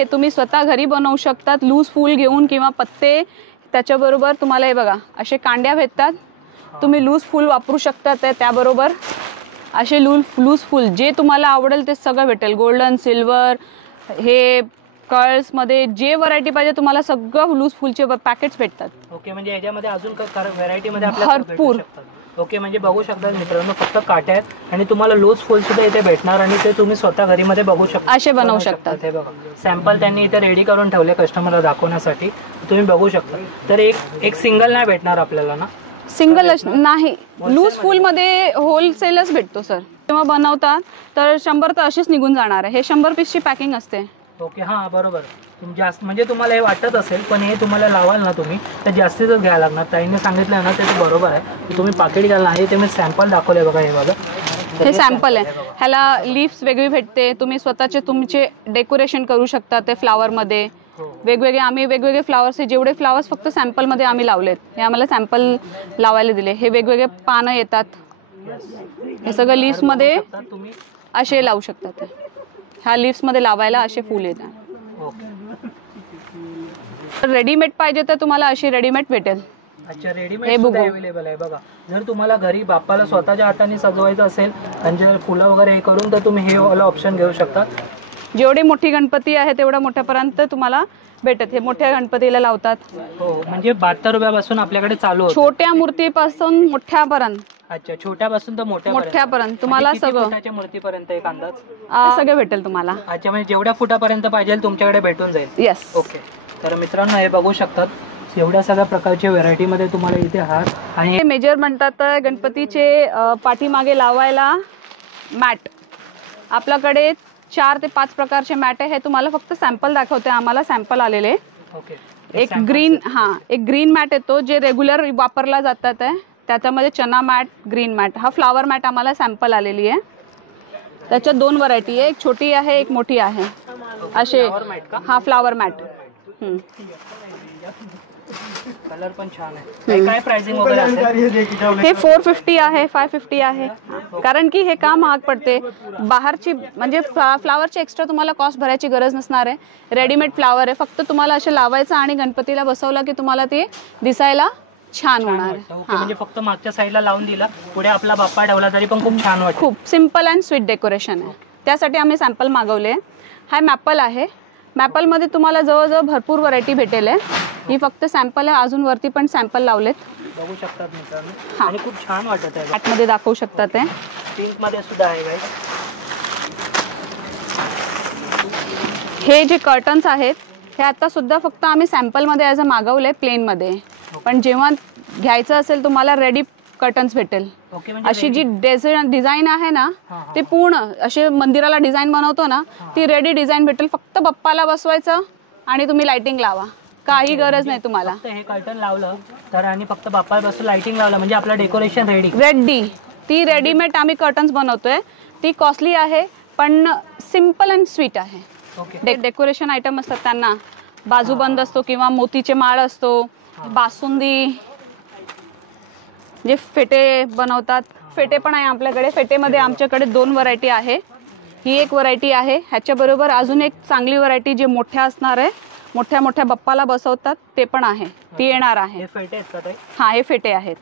हे तुम्ही स्वतः घरी बनवू शकतात, लूज फूल घेऊन किंवा पत्ते त्याच्याबरोबर. तुम्हाला हे बघा असे कांड्या भेटतात, तुम्ही लूज फूल वापरू शकतात. त्याबरोबर असे लूज फूल जे तुम्हाला आवडेल ते सगळं भेटेल. गोल्डन, सिल्वर, हे कर्ल्स मध्ये जे व्हरायटी पाहिजे तुम्हाला सगळं लूज फूलचे पॅकेट्स भेटतात. ओके, म्हणजे याच्यामध्ये अजून व्हरायटी मध्ये आपल्याला भरपूर. ओके, म्हणजे बघू शकता मित्रांनो, फक्त काट्या आहेत आणि तुम्हाला लूज फूल सुद्धा इथे भेटणार आणि ते तुम्ही स्वतः घरी मध्ये बघू शकता, असे बनवू शकता. हे बघा सॅम्पल त्यांनी इथे रेडी करून ठेवले कस्टमरला दाखवण्यासाठी, तुम्ही बघू शकता. तर एक सिंगल नाही भेटणार आपल्याला ना? सिंगल नाही, लूज फूल मध्ये होलसेलच भेटतो सर. जेव्हा बनवतात तर 100 तर अशीच निघून जाणार आहे. हे 100 पीसची पॅकिंग असते. ओके, हां बरोबर. जास्त म्हणजे तुम्हाला हे वाटत असेल, पण हे तुम्हाला लावाल ना तुम्ही तर जास्तीच घ्यायला लागणार. ताईने सांगितलं ना ते बरोबर आहे. तुम्ही पाकिट घ्याल ना, हे ते मी सॅम्पल दाखवले बघा. हे बघा हे सॅम्पल आहे. ह्याला लीव्स वेगळी भेटते. तुम्ही स्वतःचे तुमचे डेकोरेशन करू शकता ते फ्लावर मध्ये. वेगवेगळे आम्ही वेगवेगळे फ्लावर्स, जेवढे फ्लावर्स फक्त सॅम्पल मध्ये आम्ही लावलेत, हे आम्हाला सॅम्पल लावायला दिले. हे वेगवेगळे पानं येतात, हे सगळं लीव्स मध्ये असे लावू शकतात. ह्या लीव्स मध्ये लावायला असे फूल येतात. रेडीमेड पाहिजे तर तुम्हाला अशी रेडीमेड भेटेल. अच्छा, रेडीमेड सुद्धा अवेलेबल आहे बघा. जर तुम्हाला घरी बाप्पाला स्वतःच्या हाताने सजवायचं असेल आणि जर फुलं वगैरे हे करून, तर तुम्ही हे वाला ऑप्शन घेऊ शकता. जेवढी मोठी गणपती आहे तेवढ्या मोठ्यापर्यंत तुम्हाला भेटत. हे मोठ्या गणपतीला लावतात. हो, म्हणजे 72 रुपयापासून आपल्याकडे चालू होतं. छोट्या मूर्तीपासून मोठ्यापर्यंत. अच्छा, छोट्यापासून तर मोठ्यापर्यंत तुम्हाला सगळं मूर्तीपर्यंत एक अंदाज सगळं भेटेल तुम्हाला. अच्छा, म्हणजे जेवढ्या फुटापर्यंत पाहिजे तुमच्याकडे भेटून जाईल. येस. ओके, तर मित्रांनो हे बघू शकतात, एवढ्या सगळ्या प्रकारच्या व्हरायटी मध्ये तुम्हाला इथे हार आणि हे मेजर म्हणतात गणपतीचे पाठीमागे लावायला मॅट. आपल्याकडे 4 ते 5 प्रकारचे मॅट आहे. हे तुम्हाला फक्त सॅम्पल दाखवते, आम्हाला सॅम्पल आलेले. ओके, एक ग्रीन मॅट येतो जे रेग्युलर वापरला जातात आहे. त्याच्यामध्ये चना मॅट, ग्रीन मॅट. हा फ्लावर मॅट आम्हाला सॅम्पल आलेली आहे. त्याच्यात 2 व्हरायटी आहे, एक छोटी आहे एक मोठी आहे. असे हा फ्लावर मॅट. कलर पण छान आहे. काय प्राइसिंग वगैरे असेल? हे 450 आहे, 550 आहे. कारण की हे का महाग पडते. बाहेरची म्हणजे फ्लावरची एक्स्ट्रा तुम्हाला कॉस्ट भरायची गरज नसणार आहे. रेडीमेड फ्लावर आहे, फक्त तुम्हाला असे लावायचं आणि गणपतीला बसवलं की तुम्हाला ते दिसायला छान होणार आहे. म्हणजे फक्त मागच्या साईडला लावून दिला, पुढे आपला बाप्पा ठेवला तरी पण खूप छान वाटतं. खूप सिम्पल अँड स्वीट डेकोरेशन आहे. त्यासाठी आम्ही सॅम्पल मागवले. हा मॅपल आहे. मॅपल मध्ये तुम्हाला जवळजवळ भरपूर व्हरायटी भेटेल. ही फक्त सॅम्पल आहे, अजून वरती पण सॅम्पल लावलेत. बघू शकतात मित्रांनो, आणि खूप छान वाटत आहे. आतमध्ये दाखवू शकतात. ते पिंक मध्ये सुद्धा आहे गाइस. हे जे कर्टन्स आहेत हे आता सुद्धा फक्त आम्ही सॅम्पल मध्ये ॲज अ मागवले प्लेन मध्ये. पण जेव्हा घ्यायचं असेल तुम्हाला रेडी कर्टन्स भेटेल. अशी जी डिझाईन आहे ना, ते पूर्ण असे मंदिराला डिझाईन बनवतो ना, ती रेडी डिझाईन भेटेल. फक्त बाप्पाला बसवायचं आणि तुम्ही लाइटिंग लावा, काही गरज नाही तुम्हाला. हे कर्टन लावलं तर आणि फक्त बाप्पाला बसून लाइटिंग लावलं म्हणजे आपलं डेकोरेशन रेडी. ती रेडीमेड आम्ही कर्टन्स बनवतोय. ती कॉस्टली आहे पण सिम्पल अँड स्वीट आहे. डेकोरेशन आयटम असतात त्यांना बाजूबंद असतो किंवा मोतीचे माळ असतो, बासुंदी, जे फेटे बनवतात. फेटे पण आहे आपल्याकडे. फेटेमध्ये आमच्याकडे 2 व्हरायटी आहे. ही एक व्हरायटी आहे. ह्याच्याबरोबर अजून एक चांगली व्हरायटी जे मोठ्या असणार आहे, मोठ्या मोठ्या बाप्पाला बसवतात ते पण आहे, ती येणार आहे. हे फेटे आहेत का? हा, हे फेटे आहेत.